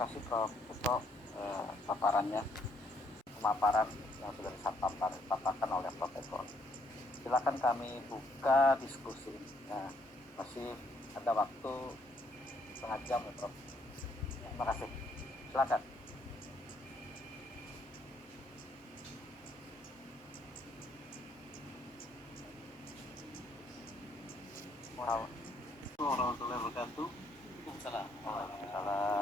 kasih Prof. Puto paparannya, pemaparan yang sudah dipaparkan oleh Prof. Eko. Silakan kami buka diskusi. Nah, masih ada waktu setengah jam ya Prof. Terima kasih. Silakan. Warahmatullahi wabarakatuh. Waalaikumsalam.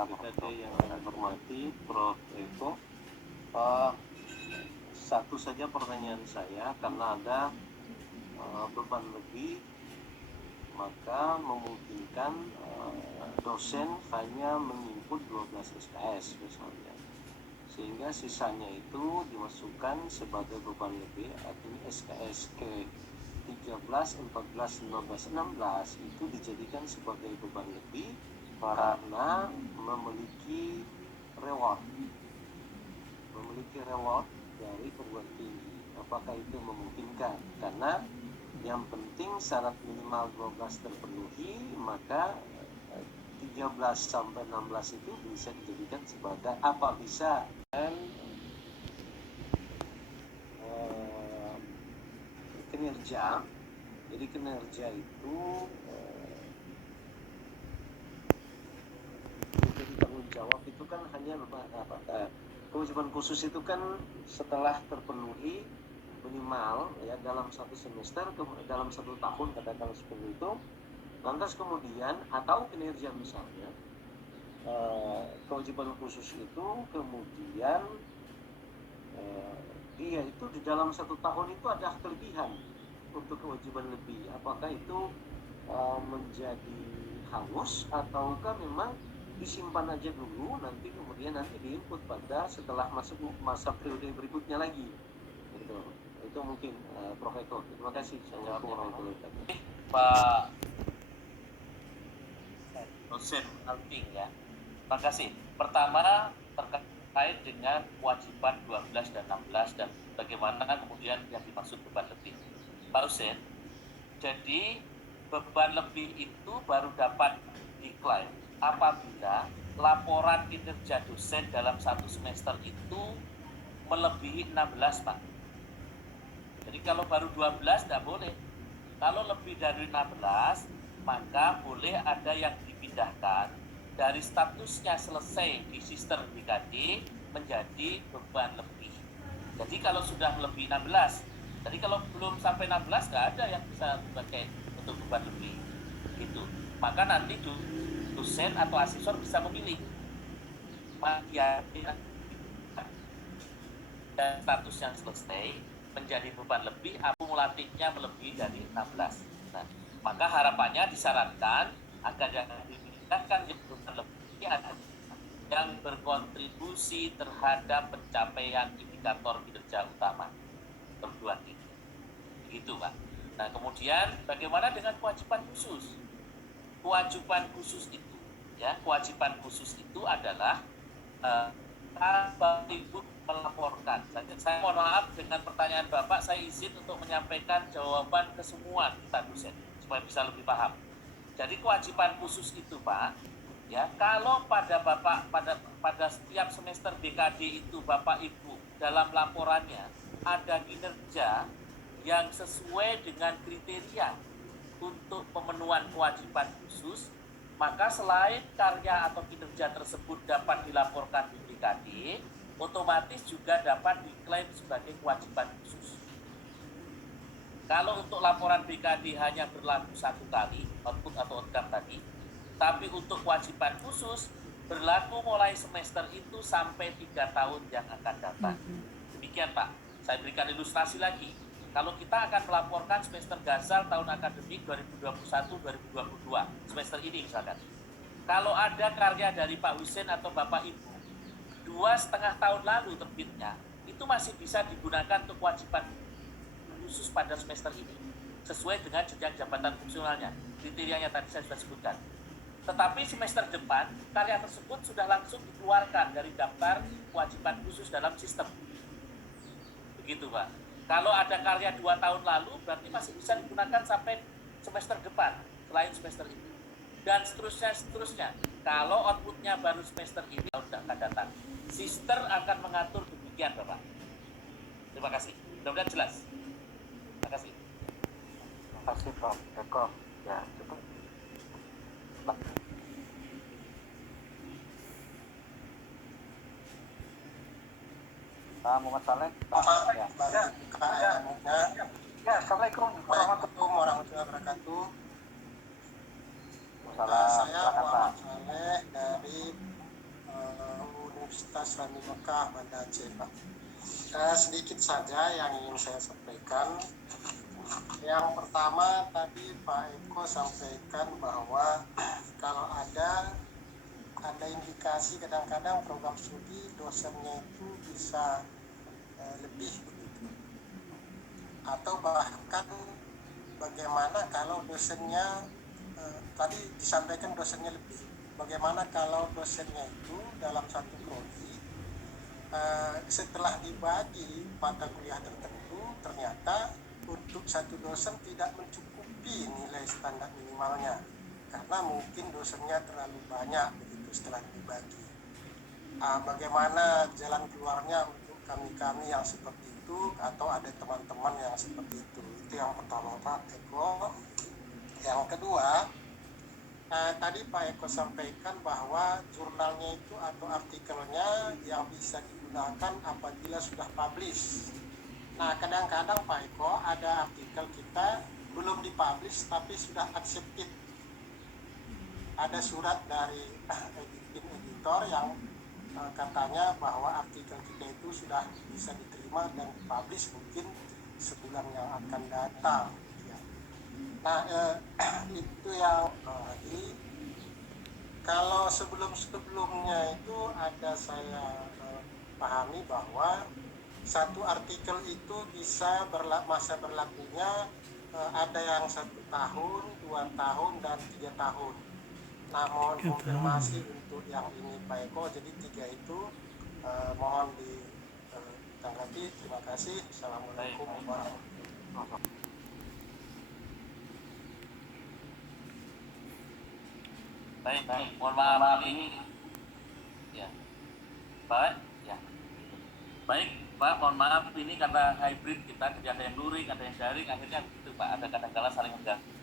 BKD yang saya hormati Prof. Eko. Satu saja pertanyaan saya, karena ada beban lebih, maka memungkinkan dosen hanya menginput 12 SKS misalnya, sehingga sisanya itu dimasukkan sebagai beban lebih, artinya SKS ke 13, 14, 15, 16 itu dijadikan sebagai beban lebih karena memiliki reward dari perguruan tinggi. Apakah itu memungkinkan? Karena yang penting syarat minimal 12 terpenuhi, maka 13 sampai 16 itu bisa dijadikan sebagai apa bisa. Dan kinerja, jadi kinerja itu menjadi tanggung jawab itu kan hanya kewajiban khusus itu kan setelah terpenuhi minimal ya dalam satu semester, dalam satu tahun katakanlah seperti itu, lantas kemudian atau kinerja misalnya, kewajiban khusus itu kemudian dia itu di dalam satu tahun itu ada kelebihan untuk kewajiban lebih. Apakah itu menjadi hangus ataukah memang disimpan aja dulu, nanti kemudian diinput pada setelah masuk masa periode berikutnya lagi gitu. Itu mungkin Prof. Eko. Terima kasih. Assalamualaikum warahmatullahi wabarakatuh. Pak dosen Alving ya. Terima kasih. Pertama terkait dengan kewajiban 12 dan 16 dan bagaimana kemudian yang dimaksud beban lebih. Pak dosen, jadi beban lebih itu baru dapat diklaim apabila laporan kinerja dosen dalam satu semester itu melebihi 16, Pak. Jadi kalau baru 12 tidak boleh. Kalau lebih dari 16, maka boleh ada yang dipindahkan dari statusnya selesai di sistem BKD menjadi beban lebih. Jadi kalau sudah lebih 16, jadi kalau belum sampai 16 nggak ada yang bisa dipakai untuk beban lebih. Gitu. Maka nanti dosen atau asesor bisa memilih dan status yang selesai menjadi beban lebih, akumulatifnya melebihi dari 16. Nah, maka harapannya disarankan agar yang dimintakan beban lebih ada yang berkontribusi terhadap pencapaian indikator kinerja utama perguruan tinggi. Begitu, Pak. Nah, kemudian bagaimana dengan kewajiban khusus? Kewajiban khusus itu adalah Ibu melaporkan. Saya mohon maaf dengan pertanyaan Bapak, saya izin untuk menyampaikan jawaban ke semua kita dosen supaya bisa lebih paham. Jadi kewajiban khusus itu, Pak, ya kalau pada Bapak pada setiap semester BKD itu Bapak Ibu dalam laporannya ada kinerja yang sesuai dengan kriteria untuk pemenuhan kewajiban khusus, maka selain karya atau kinerja tersebut dapat dilaporkan di BKD, otomatis juga dapat diklaim sebagai kewajiban khusus. Kalau untuk laporan BKD hanya berlaku satu kali, output atau outcome tadi, tapi untuk kewajiban khusus berlaku mulai semester itu sampai 3 tahun yang akan datang. Demikian Pak, saya berikan ilustrasi lagi. Kalau kita akan melaporkan semester gasal tahun akademik 2021-2022, semester ini misalkan. Kalau ada karya dari Pak Husin atau Bapak Ibu, 2,5 tahun lalu terbitnya, itu masih bisa digunakan untuk kewajiban khusus pada semester ini, sesuai dengan jenjang jabatan fungsionalnya. Kriterianya tadi saya sudah sebutkan. Tetapi semester depan, karya tersebut sudah langsung dikeluarkan dari daftar kewajiban khusus dalam sistem. Begitu Pak. Kalau ada karya 2 tahun lalu, berarti masih bisa digunakan sampai semester depan, selain semester ini. dan seterusnya. Kalau outputnya baru semester ini tahun akan datang, sister akan mengatur demikian, Bapak. Terima kasih. Mudah-mudahan jelas. Terima kasih. Terima kasih Prof. Eko. Ya, cukup. Muhammad Saleh. Ya, Assalamualaikum warahmatullahi wabarakatuh. Saya Muhammad Saleh dari Universitas Rani Mekah, Banda Aceh, Pak. Sedikit saja yang ingin saya sampaikan. Yang pertama tadi Pak Eko sampaikan bahwa kalau ada indikasi kadang-kadang program studi dosennya itu bisa lebih begitu. Atau bahkan bagaimana kalau dosennya tadi disampaikan dosennya lebih. Bagaimana kalau dosennya itu dalam satu prodi setelah dibagi mata kuliah tertentu ternyata untuk satu dosen tidak mencukupi nilai standar minimalnya karena mungkin dosennya terlalu banyak begitu setelah dibagi. Bagaimana jalan keluarnya untuk kami yang seperti itu atau ada teman-teman yang seperti itu. Itu yang pertama Pak Eko. Yang kedua, tadi Pak Eko sampaikan bahwa jurnalnya itu atau artikelnya yang bisa digunakan apabila sudah publish. Nah, kadang-kadang Pak Eko ada artikel kita belum dipublish tapi sudah accepted. Ada surat dari editor yang katanya bahwa artikel kita itu sudah bisa diterima dan dipublish mungkin sebulan yang akan datang. Nah, itu yang kalau sebelumnya itu ada saya pahami bahwa satu artikel itu bisa masa berlakunya ada yang 1 tahun, 2 tahun, dan 3 tahun. Nah, mohon konfirmasi untuk yang ini Pak Eko, jadi 3 itu mohon ditanggapi. Terima kasih. Assalamualaikum warahmatullahi wabarakatuh. Baik, mohon maaf ini ya. Baik, Pak, mohon maaf ini karena hybrid kita, ada yang luring, ada yang daring, akhirnya begitu Pak, ada kadang-kala saling mengganggu,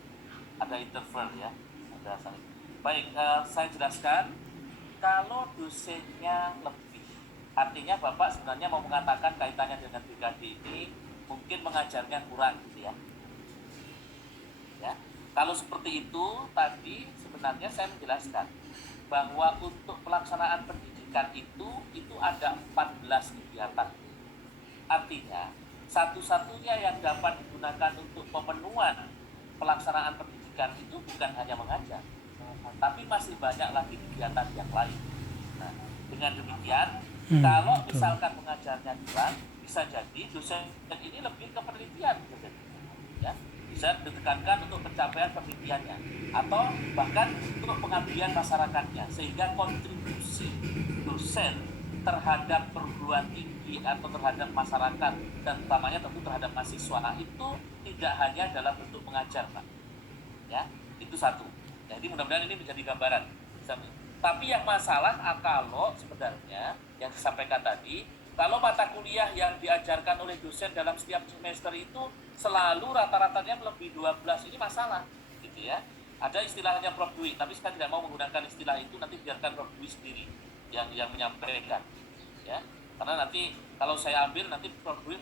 ada interval ya, ada saling. Baik, saya jelaskan, kalau dosennya lebih, artinya Bapak sebenarnya mau mengatakan kaitannya dengan BKD ini mungkin mengajarnya kurang gitu ya. Ya, kalau seperti itu tadi sebenarnya saya menjelaskan bahwa untuk pelaksanaan pendidikan itu ada 14 kegiatan. Artinya satu-satunya yang dapat digunakan untuk pemenuhan pelaksanaan pendidikan itu bukan hanya mengajar, tapi masih banyak lagi kegiatan yang lain. Nah, dengan demikian kalau misalkan mengajarnya kurang, bisa jadi dosen ini lebih ke penelitian, ya, bisa ditekankan untuk pencapaian penelitiannya atau bahkan untuk pengabdian masyarakatnya, sehingga kontribusi dosen terhadap perguruan tinggi atau terhadap masyarakat dan utamanya tentu terhadap mahasiswa itu tidak hanya dalam bentuk mengajar, Pak. Ya, itu satu. Jadi mudah-mudahan ini menjadi gambaran. Tapi yang masalah kalau sebenarnya yang disampaikan tadi, kalau mata kuliah yang diajarkan oleh dosen dalam setiap semester itu selalu rata-ratanya melebihi 12, ini masalah, gitu ya. Ada istilahnya Prof. Dwi, tapi saya tidak mau menggunakan istilah itu, nanti biarkan Prof. Dwi sendiri yang menyampaikan, ya. Karena nanti kalau saya ambil nanti Prof. Dwi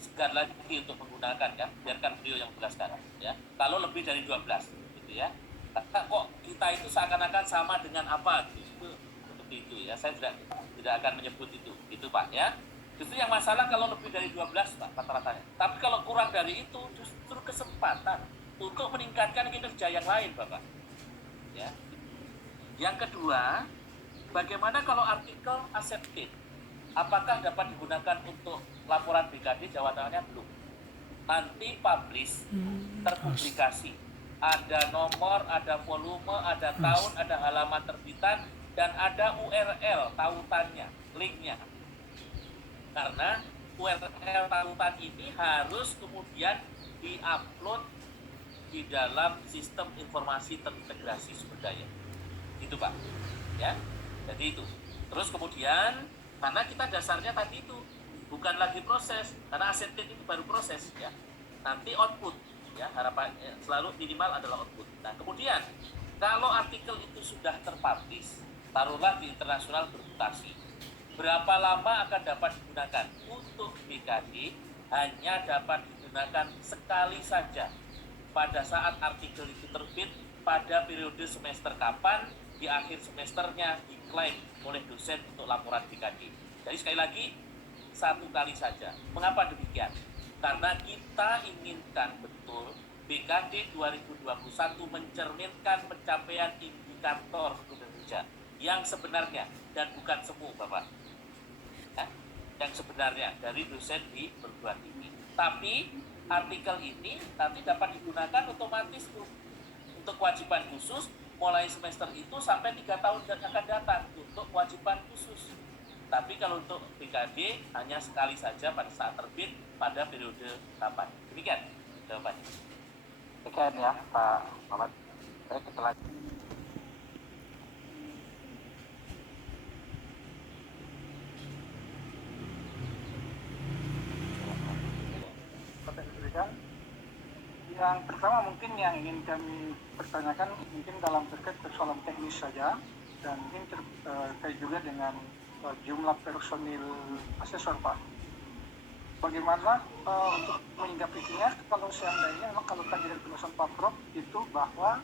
segan lagi untuk menggunakan, ya. Biarkan beliau yang menjelaskan, ya. Kalau lebih dari 12, gitu ya. Kok kita itu seakan-akan sama dengan apa? Itu seperti itu, ya. Saya tidak akan menyebut itu Pak, ya. Justru yang masalah kalau lebih dari 12 Pak rata-ratanya. Tapi kalau kurang dari itu justru kesempatan untuk meningkatkan kinerja yang lain Bapak, ya. Yang kedua, bagaimana kalau artikel accepted? Apakah dapat digunakan untuk laporan BKD? Jawabannya belum. Nanti publish, terpublikasi, ada nomor, ada volume, ada tahun, ada halaman terbitan, dan ada URL tautannya, linknya. Karena URL tautan ini harus kemudian diupload di di dalam sistem informasi terintegrasi sumber daya. Itu Pak. Ya. Jadi itu. Terus kemudian karena kita dasarnya tadi itu bukan lagi proses, karena aset itu baru proses ya. Nanti output ya, harapannya selalu minimal adalah output. Nah, kemudian kalau artikel itu sudah terpublish, taruhlah di internasional bermutasi, berapa lama akan dapat digunakan? Untuk BKD hanya dapat digunakan sekali saja pada saat artikel itu terbit pada periode semester kapan, di akhir semesternya diklaim oleh dosen untuk laporan BKD. Jadi sekali lagi, satu kali saja. Mengapa demikian? Karena kita inginkan betul BKD 2021 mencerminkan pencapaian indikator kinerja yang sebenarnya dan bukan semu Bapak. Yang sebenarnya dari dosen di perguruan tinggi. Tapi artikel ini nanti dapat digunakan otomatis untuk kewajiban khusus mulai semester itu sampai 3 tahun akan datang untuk kewajiban khusus. Tapi kalau untuk BKD hanya sekali saja pada saat terbit pada periode kapan. Demikian jawabannya. Demikian ya Pak Muhammad. Baik, kita lanjut. Yang pertama mungkin yang ingin kami pertanyakan mungkin dalam terkait persoalan teknis saja, dan mungkin terkait juga dengan jumlah personil asesor Pak. Bagaimana untuk menyikapinya kalau seandainya memang kalau tadi dari penjelasan Pak Prof itu bahwa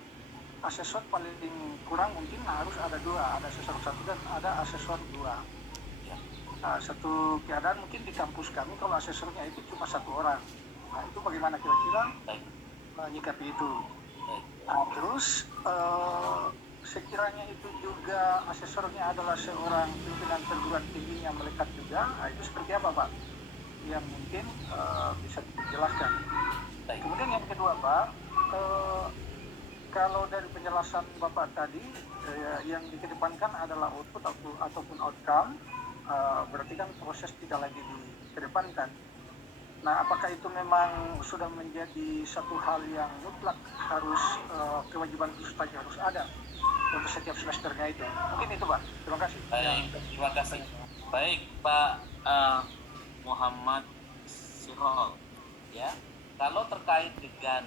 asesor paling kurang mungkin harus ada 2, ada asesor 1 dan ada asesor 2. Satu keadaan mungkin di kampus kami kalau asesornya itu cuma 1 orang. Nah, itu bagaimana kira-kira menyikapi itu? Terus sekiranya itu juga asesornya adalah seorang pimpinan perguruan tinggi yang melekat juga, itu seperti apa Pak? Yang mungkin bisa dijelaskan. Kemudian yang kedua Pak, kalau dari penjelasan Bapak tadi yang dikedepankan adalah output ataupun outcome, berarti kan proses tidak lagi dikedepankan. Nah, apakah itu memang sudah menjadi satu hal yang mutlak harus kewajiban khusus tadi harus ada untuk setiap semesternya itu? Mungkin itu Pak. Terima kasih. Baik, terima kasih. Baik Pak Muhammad Sirol. Ya, kalau terkait dengan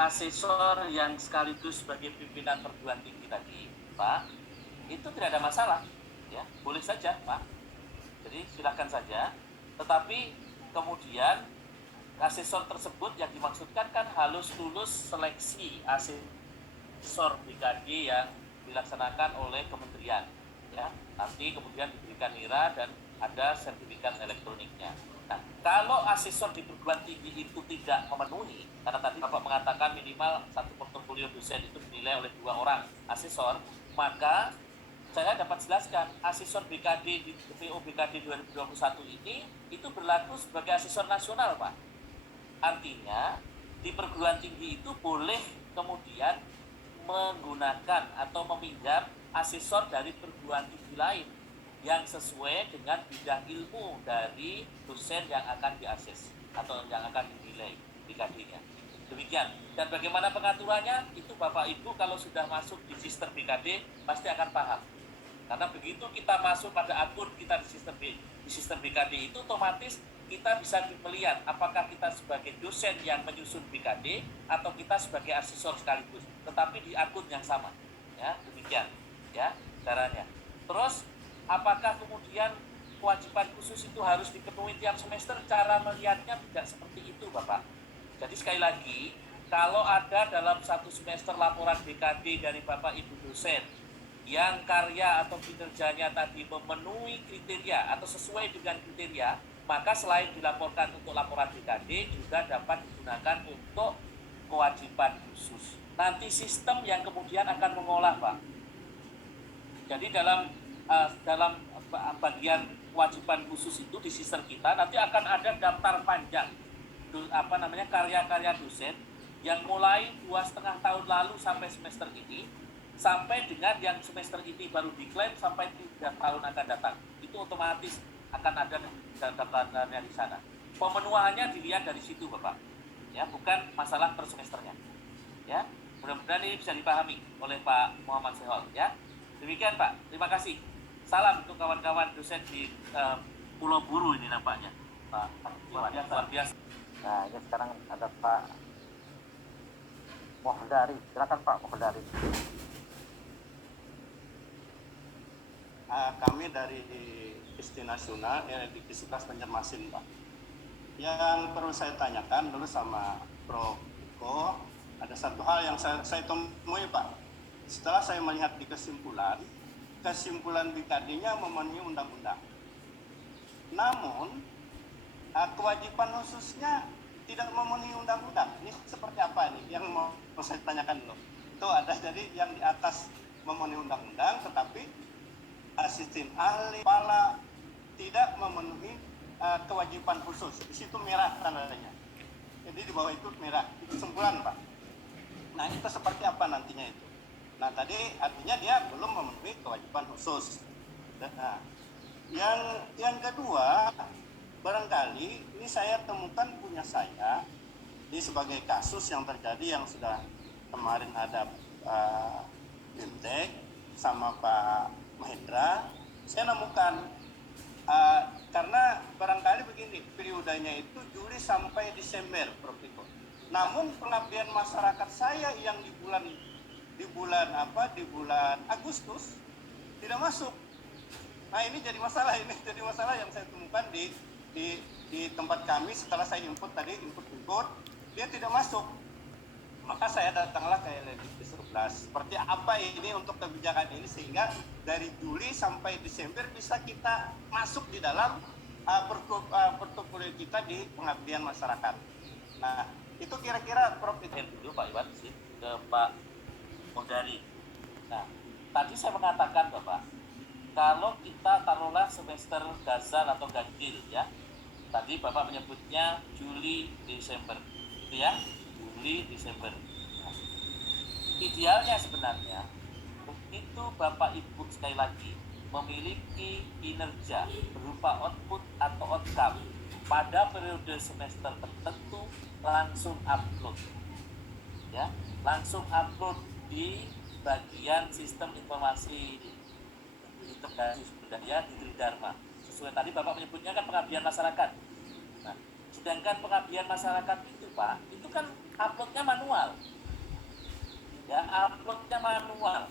asesor yang sekaligus sebagai pimpinan perguruan tinggi tadi, Pak, itu tidak ada masalah, ya boleh saja Pak. Jadi silakan saja. Tetapi kemudian asesor tersebut yang dimaksudkan kan harus lulus seleksi asesor BKD yang dilaksanakan oleh kementerian, ya. Nanti kemudian diberikan nira dan ada sertifikat elektroniknya. Nah, kalau asesor di perguruan tinggi itu tidak memenuhi, karena tadi Bapak mengatakan minimal satu portofolio dosen itu dinilai oleh 2 orang asesor, maka saya dapat jelaskan asesor BKD di PO BKD 2021 ini itu berlaku sebagai asesor nasional Pak. Artinya di perguruan tinggi itu boleh kemudian menggunakan atau meminjam asesor dari perguruan tinggi lain yang sesuai dengan bidang ilmu dari dosen yang akan diakses atau yang akan dinilai BKD-nya. Demikian. Dan bagaimana pengaturannya itu Bapak Ibu kalau sudah masuk di sistem BKD pasti akan paham. Karena begitu kita masuk pada akun kita di sistem BKD itu otomatis kita bisa melihat apakah kita sebagai dosen yang menyusun BKD atau kita sebagai asesor sekaligus, tetapi di akun yang sama. Ya, demikian. Ya, caranya. Terus apakah kemudian kewajiban khusus itu harus dipenuhi tiap semester? Cara melihatnya tidak seperti itu, Bapak. Jadi sekali lagi, kalau ada dalam satu semester laporan BKD dari Bapak Ibu dosen yang karya atau kinerjanya tadi memenuhi kriteria atau sesuai dengan kriteria, maka selain dilaporkan untuk laporan BKD juga dapat digunakan untuk kewajiban khusus. Nanti sistem yang kemudian akan mengolah, Pak. Jadi dalam bagian kewajiban khusus itu di sistem kita nanti akan ada daftar panjang karya-karya dosen yang mulai 2,5 tahun lalu sampai semester ini, sampai dengan yang semester ini baru diklaim sampai 3 tahun akan datang. Itu otomatis akan ada daftarnya di sana. Pemenuhannya dilihat dari situ, Bapak. Ya, bukan masalah per semesternya. Ya, mudah-mudahan ini bisa dipahami oleh Pak Muhammad Sehol. Ya, demikian Pak. Terima kasih. Salam untuk kawan-kawan dosen di Pulau Buru ini nampaknya, Pak. Luar biasa. Nah, ini sekarang ada Pak Mohdari. Silakan Pak Mohdari. Kami dari Isti Nasional, di Kisitas Banjarmasin, Pak. Yang perlu saya tanyakan dulu sama Prof. Iko, ada satu hal yang saya temui, Pak. Setelah saya melihat di kesimpulan BKD-nya memenuhi undang-undang. Namun, kewajiban khususnya tidak memenuhi undang-undang. Ini seperti apa nih yang mau saya tanyakan dulu? Itu ada jadi yang di atas memenuhi undang-undang, tetapi asisten ahli, kepala tidak memenuhi kewajiban khusus. Di situ merah tandanya. Jadi di bawah itu merah. Itu kesimpulan, Pak. Nah, itu seperti apa nantinya itu? Nah, tadi artinya dia belum memenuhi kewajiban khusus. Nah, yang kedua, barangkali ini saya temukan punya saya ini sebagai kasus yang terjadi yang sudah kemarin ada Bimtek sama Pak Mahendra. Saya nemukan karena barangkali begini, periodenya itu Juli sampai Desember, Prof. Iko. Namun pengabdian masyarakat saya yang di bulan Agustus tidak masuk. Nah, ini jadi masalah yang saya temukan di tempat kami setelah saya input dia tidak masuk. Maka saya datanglah ke LDP 11. Seperti apa ini untuk kebijakan ini sehingga dari Juli sampai Desember bisa kita masuk di dalam portofolio kita di pengabdian masyarakat. Nah, itu kira-kira Prof. Dulu Pak Iwan ke Pak Mohdari. Nah, tadi saya mengatakan Bapak, kalau kita taruhlah semester gazal atau ganjil ya, tadi Bapak menyebutnya Juli Desember, gitu ya, Juli Desember. Nah, idealnya sebenarnya itu Bapak Ibu sekali lagi memiliki kinerja berupa output atau outcome pada periode semester tertentu langsung upload, ya, langsung upload di bagian sistem informasi integrasi sumber daya di Tridharma. Sesuai tadi Bapak menyebutnya kan pengabdian masyarakat. Nah, sedangkan pengabdian masyarakat itu Pak, itu kan uploadnya manual. Ya, uploadnya manual.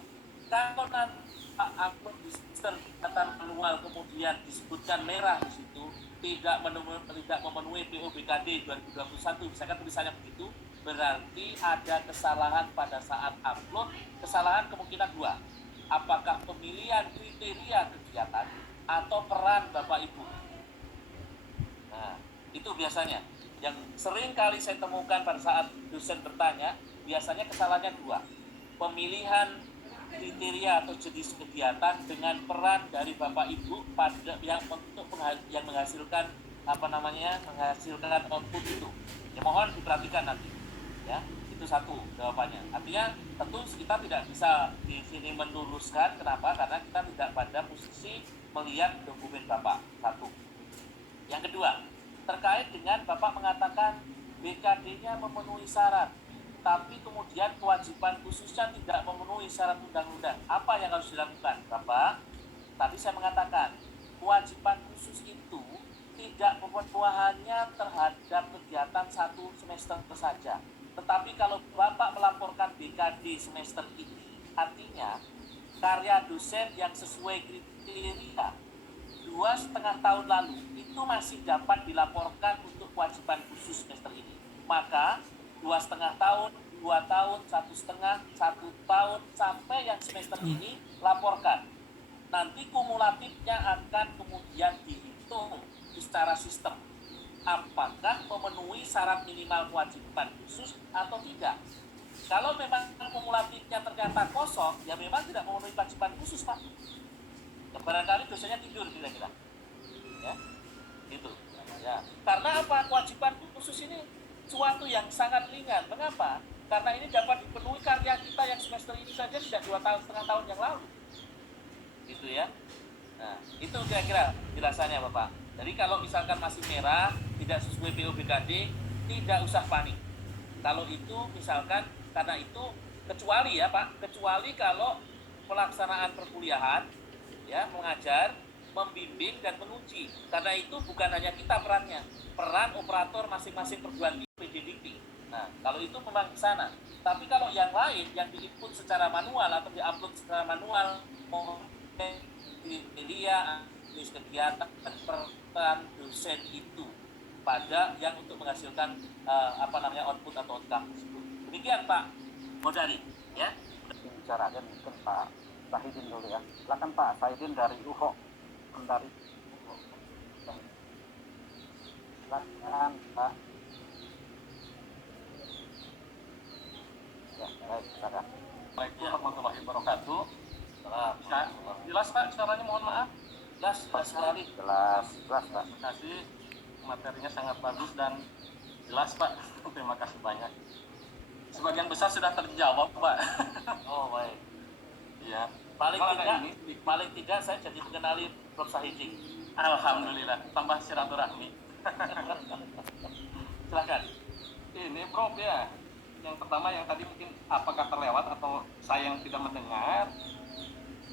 Kalau nanti upload di sistem data manual kemudian disebutkan merah di situ, tidak memenuhi POBKD 2021, misalkan tulisannya begitu, berarti ada kesalahan pada saat upload. Kesalahan kemungkinan dua, apakah pemilihan kriteria kegiatan atau peran Bapak Ibu. Nah, itu biasanya yang sering kali saya temukan pada saat dosen bertanya, biasanya kesalahannya dua, pemilihan kriteria atau jenis kegiatan dengan peran dari Bapak Ibu pada yang menghasilkan menghasilkan output itu. Ya, mohon diperhatikan nanti. Ya, itu satu jawabannya. Artinya tentu kita tidak bisa di sini meluruskan. Kenapa? Karena kita tidak pada posisi melihat dokumen Bapak. Satu. Yang kedua, terkait dengan Bapak mengatakan BKD-nya memenuhi syarat, tapi kemudian kewajiban khususnya tidak memenuhi syarat undang-undang. Apa yang harus dilakukan, Bapak? Tadi saya mengatakan kewajiban khusus itu tidak pemenuhannya terhadap kegiatan satu semester saja. Tetapi kalau Bapak melaporkan BKD semester ini, artinya karya dosen yang sesuai kriteria 2,5 tahun lalu itu masih dapat dilaporkan untuk kewajiban khusus semester ini. Maka 2,5 tahun, 2 tahun, 1,5, 1 tahun, sampai yang semester ini laporkan. Nanti kumulatifnya akan kemudian dihitung secara sistem. Apakah memenuhi syarat minimal kewajiban khusus atau tidak. Kalau memang kumulatifnya ternyata kosong, ya memang tidak memenuhi kewajiban khusus, Pak. Ya, barangkali dosennya tidur kira-kira. Ya, gitu. Ya. Karena apa? Kewajiban khusus ini suatu yang sangat ringan. Mengapa? Karena ini dapat dipenuhi karya kita yang semester ini saja sejak 2,5 tahun yang lalu. Gitu ya. Nah, itu kira-kira jelasannya Bapak. Jadi kalau misalkan masih merah, tidak sesuai PO/BKD, tidak usah panik. Kalau itu misalkan karena itu kecuali ya Pak, kecuali kalau pelaksanaan perkuliahan ya, mengajar, membimbing dan menguji. Karena itu bukan hanya kita perannya, peran operator masing-masing perguruan tinggi PDDikti. Nah, kalau itu memang di sana. Tapi kalau yang lain yang diinput secara manual atau diupload secara manual, di media, jenis kegiatan peran dosen itu pada yang untuk menghasilkan output atau outcome tersebut. Demikian Pak Modari, ya. Bicaranya mungkin Pak Sahidin dulu ya. Silakan Pak Sahidin dari UHO. Dari UHO. Silakan Pak. Ya, baik, silakan. Assalamualaikum warahmatullahi wabarakatuh. Jelas Pak suaranya, mohon maaf. Jelas sekali. Jelas Pak. Terima kasih, materinya sangat bagus dan jelas Pak. Terima kasih banyak. Sebagian besar sudah terjawab Pak. Oh baik. Iya. Paling tidak saya jadi mengenali Prof. Sahidin. Alhamdulillah, tambah silaturahmi. Silakan. Ini Prof ya. Yang pertama yang tadi mungkin apakah terlewat atau saya yang tidak mendengar.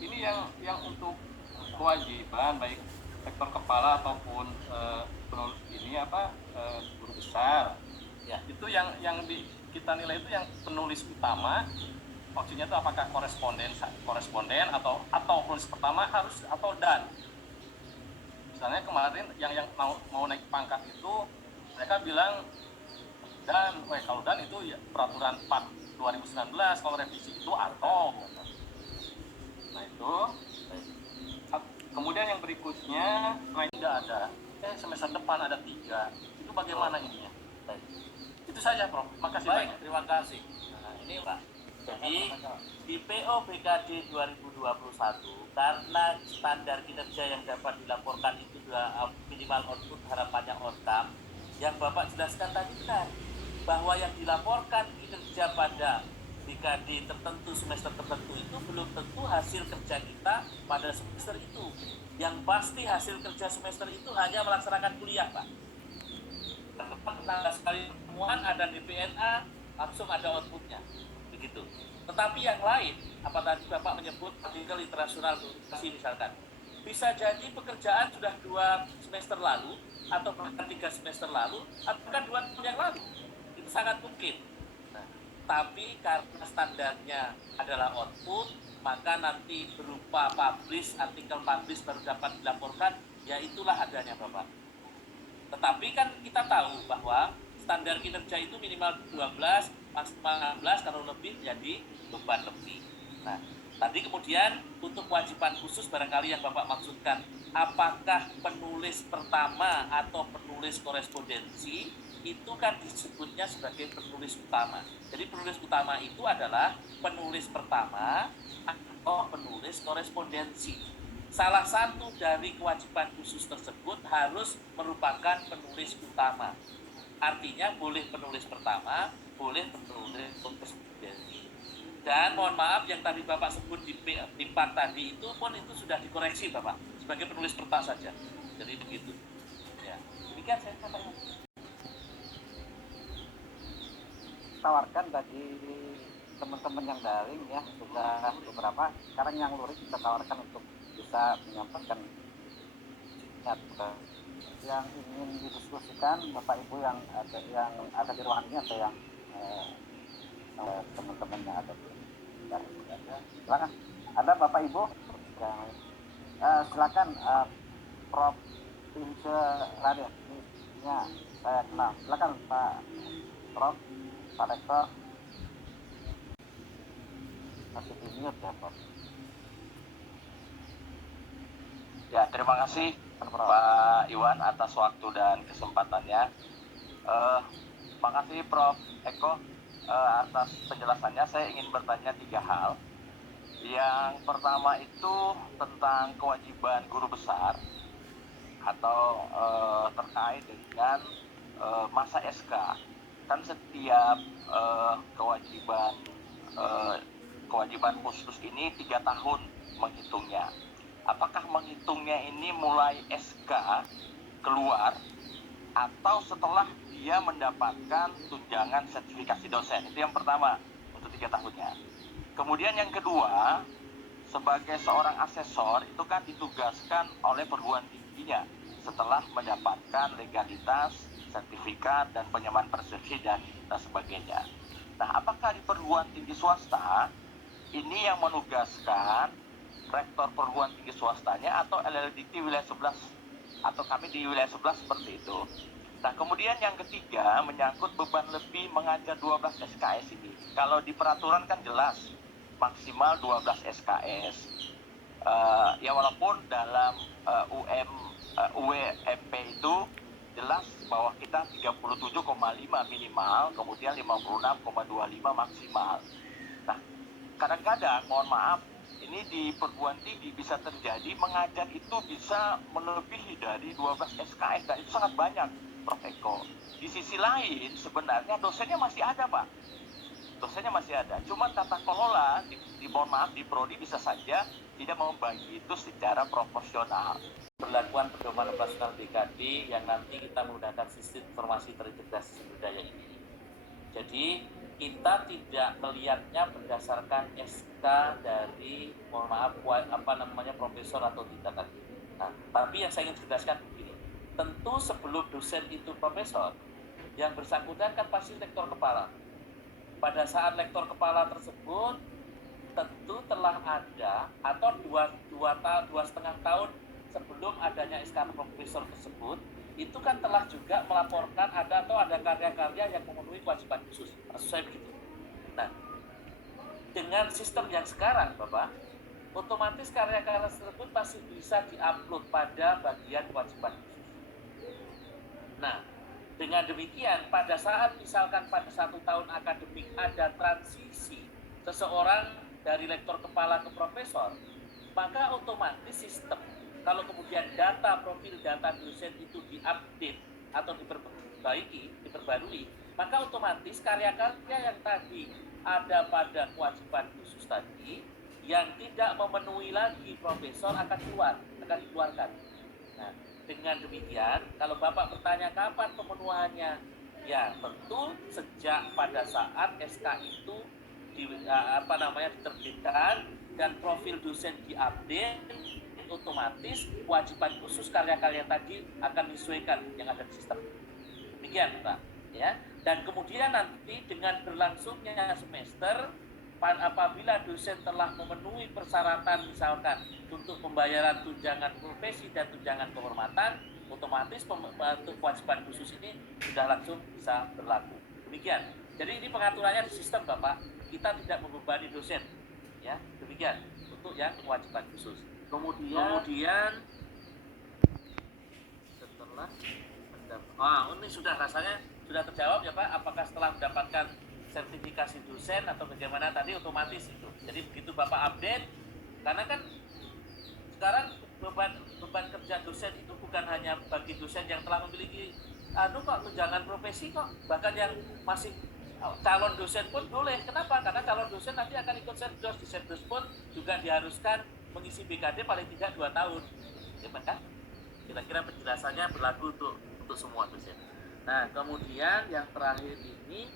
Ini yang untuk kewajiban baik rektor kepala ataupun guru besar. Ya. Itu yang kita nilai itu yang penulis utama. Maksudnya itu apakah koresponden atau penulis pertama harus atau dan. Misalnya kemarin yang mau naik pangkat itu mereka bilang kalau dan itu ya peraturan 4 2019, kalau revisi itu atau. Nah itu. Kemudian yang berikutnya, tidak ada. Semester depan ada 3. Itu bagaimana ininya? Baik. Itu saja Prof. Makasih Baik, banyak. terima kasih. Nah, ini Pak. Jadi di PO/BKD 2021 karena standar kinerja yang dapat dilaporkan itu minimal output harapannya outcome, yang Bapak jelaskan tadi kan bahwa yang dilaporkan kinerja pada BKD tertentu semester tertentu itu belum tentu hasil kerja kita pada semester itu. Yang pasti hasil kerja semester itu hanya melaksanakan kuliah Pak. Tanggal sekali pertemuan ada DPNA, langsung ada outputnya, begitu. Tetapi yang lain, apa tadi Bapak menyebut artikel internasional publikasi misalkan, bisa jadi pekerjaan sudah 2 semester lalu atau bahkan 3 semester lalu atau bahkan 2 tahun yang lalu, itu sangat mungkin. Nah, tapi karena standarnya adalah output, maka nanti berupa artikel publish baru dapat dilaporkan, ya itulah adanya Bapak. Tetapi kan kita tahu bahwa standar kinerja itu minimal 12, maksimal 16, kalau lebih jadi beban lebih. Nah, tadi kemudian untuk kewajiban khusus barangkali yang Bapak maksudkan, apakah penulis pertama atau penulis korespondensi, itu kan disebutnya sebagai penulis utama. Jadi penulis utama itu adalah penulis pertama atau penulis korespondensi. Salah satu dari kewajiban khusus tersebut harus merupakan penulis utama. Artinya boleh penulis pertama, boleh penulis korespondensi. Dan mohon maaf yang tadi Bapak sebut di part tadi itu pun itu sudah dikoreksi Bapak sebagai penulis pertama saja. Jadi begitu. Ya, demikian saya sampaikan. Tawarkan bagi teman-teman yang daring ya, sudah beberapa. Sekarang yang luring kita tawarkan untuk bisa menyampaikan yang ingin didiskusikan Bapak Ibu yang ada di ruangan ini atau yang teman-teman yang ada di daring. Silakan. Ada Bapak Ibu yang silakan Prof. Pince Raden. Ya, saya kenal. Silakan Pak Prof. Pak Rektor. Masih di mute ya Prof. Ya, terima kasih Pak Iwan atas waktu dan kesempatannya. Terima kasih Prof. Eko atas penjelasannya. Saya ingin bertanya 3 hal. Yang pertama itu tentang kewajiban guru besar atau terkait dengan masa SK. Kan setiap kewajiban khusus ini 3 tahun menghitungnya. Apakah menghitungnya ini mulai SK keluar atau setelah dia mendapatkan tunjangan sertifikasi dosen. Itu yang pertama untuk 3 tahunnya. Kemudian yang kedua, sebagai seorang asesor itu kan ditugaskan oleh perguruan tingginya setelah mendapatkan legalitas, sertifikat, dan penyamaan persepsi dan sebagainya. Nah, apakah di perguruan tinggi swasta ini yang menugaskan rektor perguruan tinggi swastanya atau LLDT wilayah 11 atau kami di wilayah 11 seperti itu. Nah, kemudian yang ketiga menyangkut beban lebih mengajar 12 SKS ini. Kalau di peraturan kan jelas maksimal 12 SKS. Ya walaupun dalam UMP itu jelas bahwa kita 37,5 minimal, kemudian 56,25 maksimal. Nah, kadang-kadang mohon maaf, ini di perguruan tinggi bisa terjadi mengajar itu bisa melebihi dari 12 SKS dan itu sangat banyak, Prof. Eko. Di sisi lain sebenarnya dosennya masih ada, Pak. Dosennya masih ada. Cuma tata kelola mohon maaf di prodi bisa saja tidak membagi itu secara proporsional. Perlakuan pedoman operasional BKD yang nanti kita menggunakan sistem informasi terintegrasi sumber daya ini. Jadi kita tidak melihatnya berdasarkan SK dari profesor atau tidak tadi. Nah, tapi yang saya ingin jelaskan begini, tentu sebelum dosen itu profesor, yang bersangkutan kan pasti lektor kepala. Pada saat lektor kepala tersebut tentu telah ada atau dua setengah tahun sebelum adanya SK profesor tersebut, itu kan telah juga melaporkan ada karya-karya yang memenuhi kewajiban khusus. Maksud saya begitu. Nah, dengan sistem yang sekarang, Bapak, otomatis karya-karya tersebut masih bisa diupload pada bagian kewajiban khusus. Nah, dengan demikian, pada saat misalkan pada 1 tahun akademik ada transisi seseorang dari lektor kepala ke profesor, maka otomatis sistem kalau kemudian profil data dosen itu diupdate atau diperbarui, maka otomatis karya-karya yang tadi ada pada kewajiban khusus tadi yang tidak memenuhi lagi profesor akan dikeluarkan. Nah, dengan demikian, kalau Bapak bertanya kapan pemenuhannya, ya tentu sejak pada saat SK itu diterbitkan dan profil dosen diupdate, otomatis kewajiban khusus karya-karya tadi akan disesuaikan yang ada di sistem. Demikian, Pak. Ya. Dan kemudian nanti dengan berlangsungnya semester, apabila dosen telah memenuhi persyaratan misalkan untuk pembayaran tunjangan profesi dan tunjangan kehormatan, otomatis untuk kewajiban khusus ini sudah langsung bisa berlaku. Demikian. Jadi ini pengaturannya di sistem, Bapak. Kita tidak membebani dosen. Ya, demikian untuk yang kewajiban khusus. Kemudian setelah ini sudah rasanya sudah terjawab ya Pak, apakah setelah mendapatkan sertifikasi dosen atau bagaimana tadi otomatis itu. Jadi begitu Bapak update, karena kan sekarang beban kerja dosen itu bukan hanya bagi dosen yang telah memiliki tunjangan profesi kok, bahkan yang masih calon dosen pun boleh. Kenapa? Karena calon dosen nanti akan ikut setdos, di setdos pun juga diharuskan mengisi BKD paling tidak 2 tahun. Ya kan? Kira-kira penjelasannya berlaku untuk semua dosen. Nah, kemudian yang terakhir ini,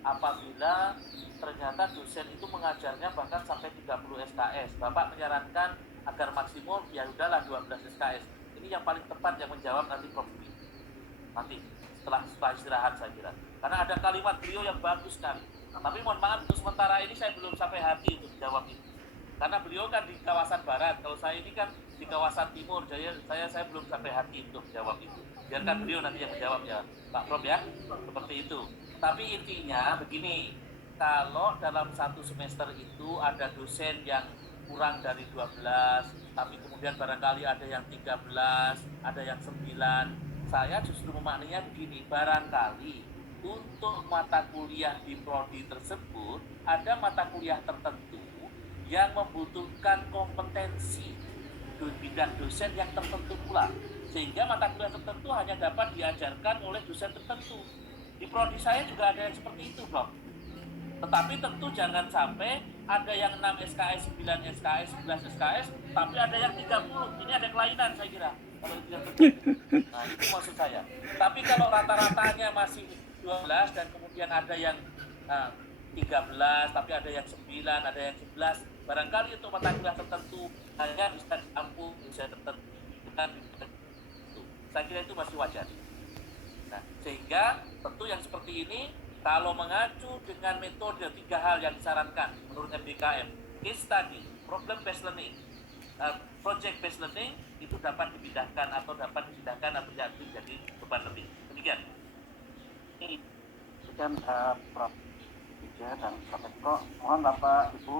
apabila ternyata dosen itu mengajarnya bahkan sampai 30 SKS, Bapak menyarankan agar maksimum ya udahlah 12 SKS. Ini yang paling tepat yang menjawab nanti Prof. Nanti setelah istirahat saya kira. Karena ada kalimat beliau yang bagus sekali. Tapi mohon maaf untuk sementara ini saya belum sampai hati untuk jawab ini. Karena beliau kan di kawasan barat, kalau saya ini kan di kawasan timur, jadi saya belum sampai hati untuk jawab itu. Biarkan beliau nanti yang menjawab ya, Pak Prof ya, seperti itu. Tapi intinya begini, kalau dalam 1 semester itu ada dosen yang kurang dari 12, tapi kemudian barangkali ada yang 13, ada yang 9, saya justru memaknainya begini, barangkali untuk mata kuliah di prodi tersebut, ada mata kuliah tertentu yang membutuhkan kompetensi bidang dosen yang tertentu pula, sehingga mata kuliah tertentu hanya dapat diajarkan oleh dosen tertentu. Di prodi saya juga ada yang seperti itu, Bro. Tetapi tentu jangan sampai ada yang 6 SKS, 9 SKS, 11 SKS, tapi ada yang 30. Ini ada kelainan saya kira. kalau itu yang terjadi. Nah, itu maksud saya. Tapi kalau rata-ratanya masih 12 dan kemudian ada yang 13, tapi ada yang 9, ada yang 11, barangkali untuk mata kuliah tertentu hanya bisa diampu bisa tertentu dengan itu. Saya kira itu masih wajar. Nah, sehingga tentu yang seperti ini kalau mengacu dengan metode 3 hal yang disarankan menurut MBKM, case study, problem based learning, project based learning, itu dapat dipindahkan atau menjadi beban lebih. Demikian. Sekian Prof. Ije dan Prof. Eko. Mohon Bapak Ibu